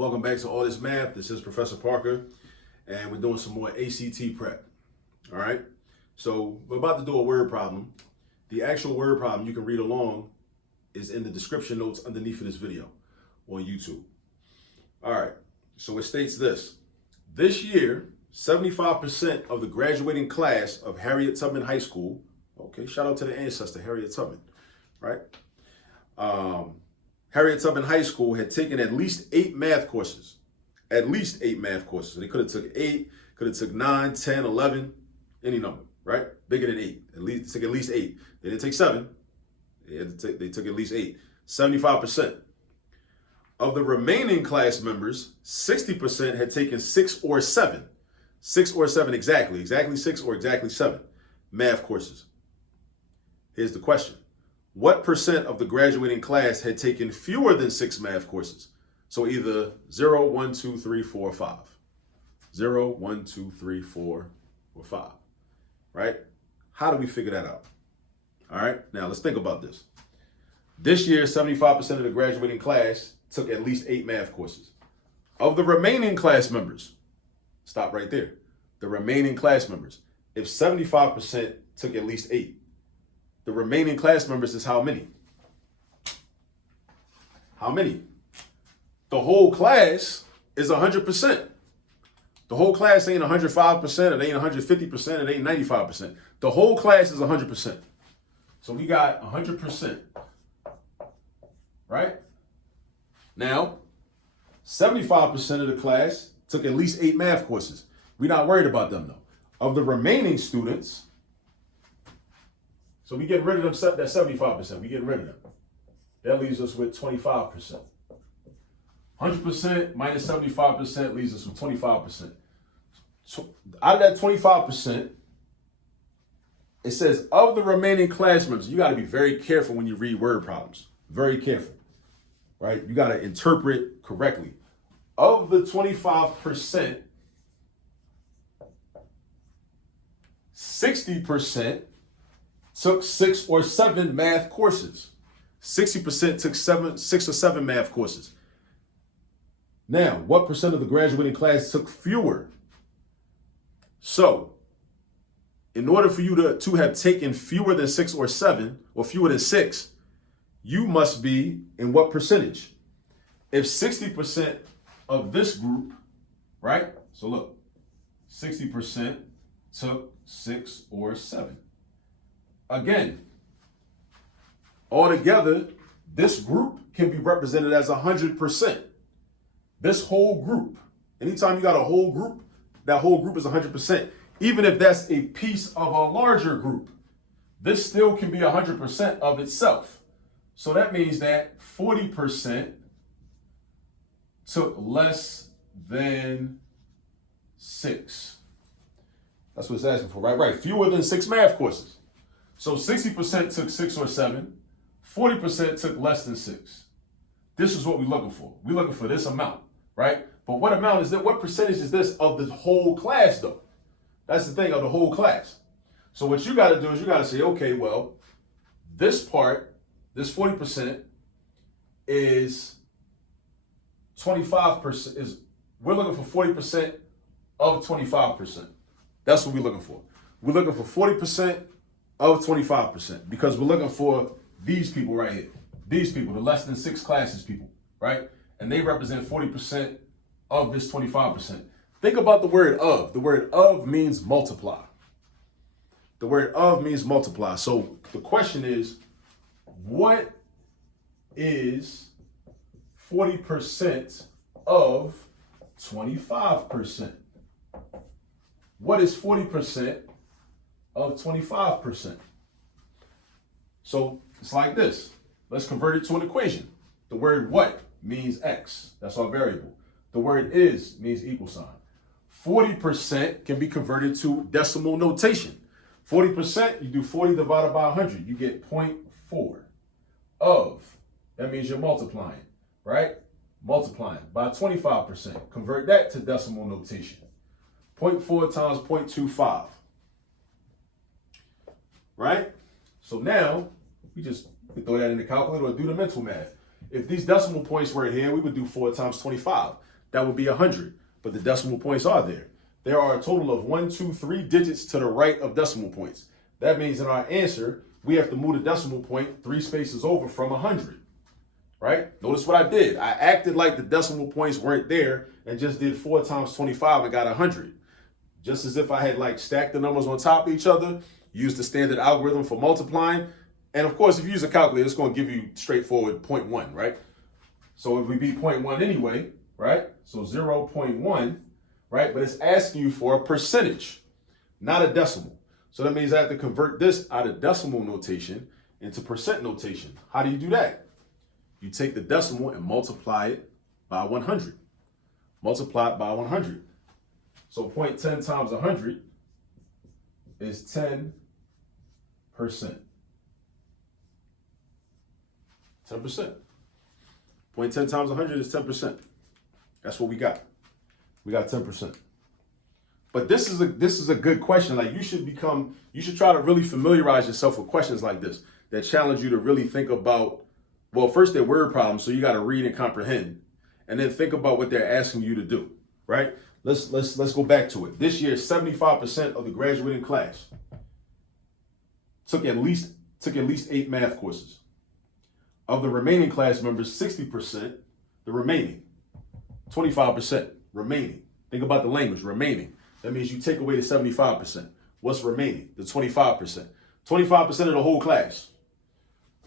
Welcome back to All This Math. This is Professor Parker, and we're doing some more ACT prep. All right. So we're about to do a word problem. The actual word problem you can read along is in the description notes underneath of this video on YouTube. All right. So it states this. This year, 75% of the graduating class of Harriet Tubman High School, okay, shout out to the ancestor, Harriet Tubman, right? Harriet Tubman High School had taken at least 8 math courses. At least 8 math courses. So they could have took 8, could have took 9, 10, 11, any number, right? Bigger than 8. They took at least 8. They didn't take 7. They took at least 8. 75%. Of the remaining class members, 60% had taken 6 or 7. 6 or 7 exactly. Exactly 6 or exactly 7 math courses. Here's the question. What percent of the graduating class had taken fewer than 6 math courses? So either 0, 1, 2, 3, 4, 5. 0, 1, 2, 3, 4, or 5. Right? How do we figure that out? All right. Now let's think about this. This year, 75% of the graduating class took at least 8 math courses. Of the remaining class members, stop right there. The remaining class members, if 75% took at least 8, the remaining class members is how many? How many? The whole class is 100%. The whole class ain't 105%, it ain't 150%, it ain't 95%. The whole class is 100%. So we got 100%, right? Now, 75% of the class took at least 8 math courses. We're not worried about them though. Of the remaining students, so we get rid of them, that 75%, we get rid of them. That leaves us with 25%. 100% minus 75% leaves us with 25%. So out of that 25%, it says of the remaining class members. You got to be very careful when you read word problems. Very careful, right? You got to interpret correctly. Of the 25%, 60% took 6 or 7 math courses. 60% took 6 or 7 math courses. Now, what percent of the graduating class took fewer? So, in order for you to have taken fewer than 6 or 7, or fewer than 6, you must be in what percentage? If 60% of this group, right? So look, 60% took 6 or 7. Again, altogether, this group can be represented as 100%. This whole group, anytime you got a whole group, that whole group is 100%. Even if that's a piece of a larger group, this still can be 100% of itself. So that means that 40% took less than 6. That's what it's asking for, right? Right, fewer than 6 math courses. So 60% took 6 or 7, 40% took less than 6. This is what we're looking for. We're looking for this amount, right? But what amount is that? What percentage is this of the whole class, though? That's the thing, of the whole class. So what you got to do is you got to say, okay, well, this part, this 40% is 25%. We're looking for 40% of 25%. That's what we're looking for. We're looking for 40% of 25% because we're looking for these people right here. These people, the less than 6 classes people, right? And they represent 40% of this 25%. Think about the word of. The word of means multiply. The word of means multiply. So the question is, what is 40% of 25%? What is 40% of 25%? So it's like this. Let's convert it to an equation. The word what means x. That's our variable. The word is means equal sign. 40% can be converted to decimal notation. 40%, you do 40 divided by 100. You get 0.4 of. That means you're multiplying, right? Multiplying by 25%. Convert that to decimal notation. 0.4 times 0.25. Right? So now, we throw that in the calculator or do the mental math. if these decimal points were here, we would do 4 times 25. That would be 100, but the decimal points are there. There are a total of 1, 2, 3 digits to the right of decimal points. That means in our answer, we have to move the decimal point 3 spaces over from 100, right? Notice what I did. I acted like the decimal points weren't there and just did 4 times 25 and got 100. Just as if I had like stacked the numbers on top of each other, used the standard algorithm for multiplying. And of course, if you use a calculator, it's going to give you straightforward 0.1, right? So it would be 0.1 anyway, right? So 0.1, right? But it's asking you for a percentage, not a decimal. So that means I have to convert this out of decimal notation into percent notation. How do you do that? You take the decimal and multiply it by 100. Multiply it by 100. So 0.10 times 100 is 10%. 10%. 0.10 times 100 is 10%. That's what we got. We got 10%. But this is a good question. Like you should try to really familiarize yourself with questions like this that challenge you to really think about, well, first they're word problems, so you got to read and comprehend, and then think about what they're asking you to do, right? Let's go back to it. This year, 75% of the graduating class took at least 8 math courses. Of the remaining class members, 60%, the remaining, 25% remaining. Think about the language, remaining. That means you take away the 75%. What's remaining? The 25%. 25% of the whole class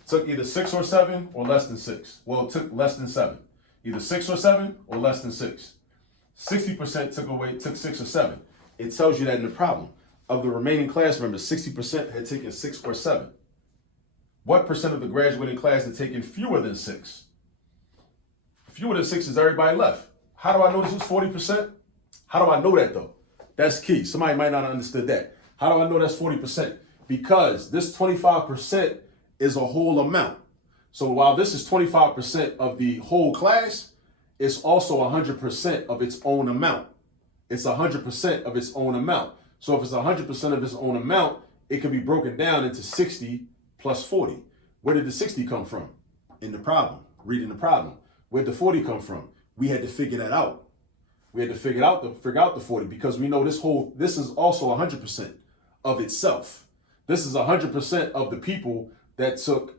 took either 6 or 7 or less than 6. Well, it took less than 7. Either 6 or 7 or less than 6. 60% took 6 or 7. It tells you that in the problem. Of the remaining class members, 60% had taken 6 or 7. What percent of the graduating class had taken fewer than 6? Fewer than 6 is everybody left. How do I know this was 40%? How do I know that though? That's key. Somebody might not have understood that. How do I know that's 40%? Because this 25% is a whole amount. So while this is 25% of the whole class, it's also 100% of its own amount. It's 100% of its own amount. So if it's 100% of its own amount, it can be broken down into 60 plus 40. Where did the 60 come from? In the problem, reading the problem. Where'd the 40 come from? We had to figure that out. We had to figure out the 40 because we know this is also 100% of itself. This is 100% of the people that took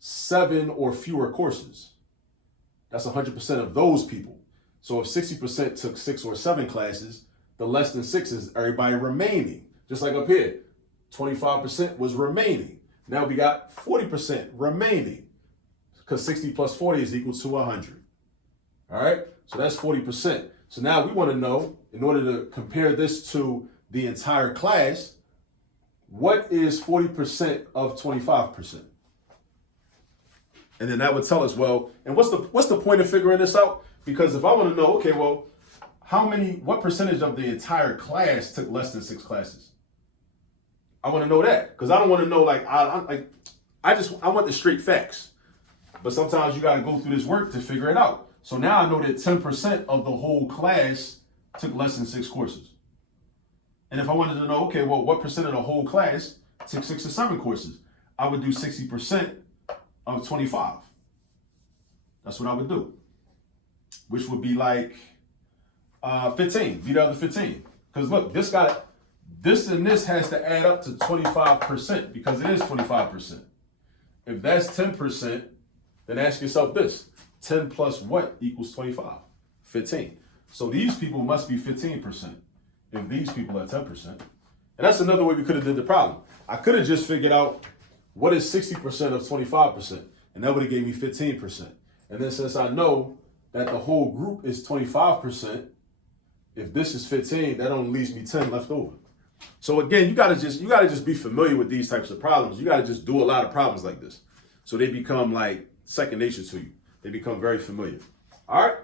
7 or fewer courses. That's 100% of those people. So if 60% took 6 or 7 classes, the less than 6 is everybody remaining. Just like up here, 25% was remaining. Now we got 40% remaining because 60 plus 40 is equal to 100. All right, so that's 40%. So now we want to know, in order to compare this to the entire class, what is 40% of 25%? And then that would tell us, well, and what's the point of figuring this out? Because if I want to know, okay, well, what percentage of the entire class took less than 6 classes? I want to know that because I don't want to know I want the straight facts. But sometimes you got to go through this work to figure it out. So now I know that 10% of the whole class took less than 6 courses. And if I wanted to know, okay, well, what percent of the whole class took 6 or 7 courses? I would do 60% of 25. That's what I would do, which would be like 15, be the other 15. Because look, this and this has to add up to 25% because it is 25%. If that's 10%, then ask yourself this, 10 plus what equals 25? 15. So these people must be 15% if these people are 10%. And that's another way we could have did the problem. I could have just figured out what is 60% of 25%, and that would have gave me 15%. And then since I know that the whole group is 25%, if this is 15, that only leaves me 10 left over. So again, you gotta just be familiar with these types of problems. You gotta just do a lot of problems like this, so they become like second nature to you. They become very familiar. All right.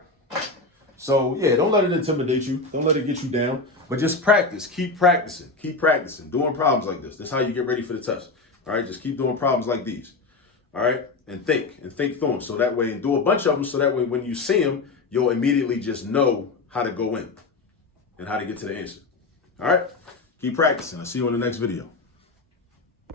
So yeah, don't let it intimidate you. Don't let it get you down. But just practice. Keep practicing. Keep practicing. Doing problems like this. That's how you get ready for the test. All right. Just keep doing problems like these. All right. And think through them. So that way, and do a bunch of them. So that way, when you see them, you'll immediately just know how to go in and how to get to the answer. All right. Keep practicing. I'll see you in the next video.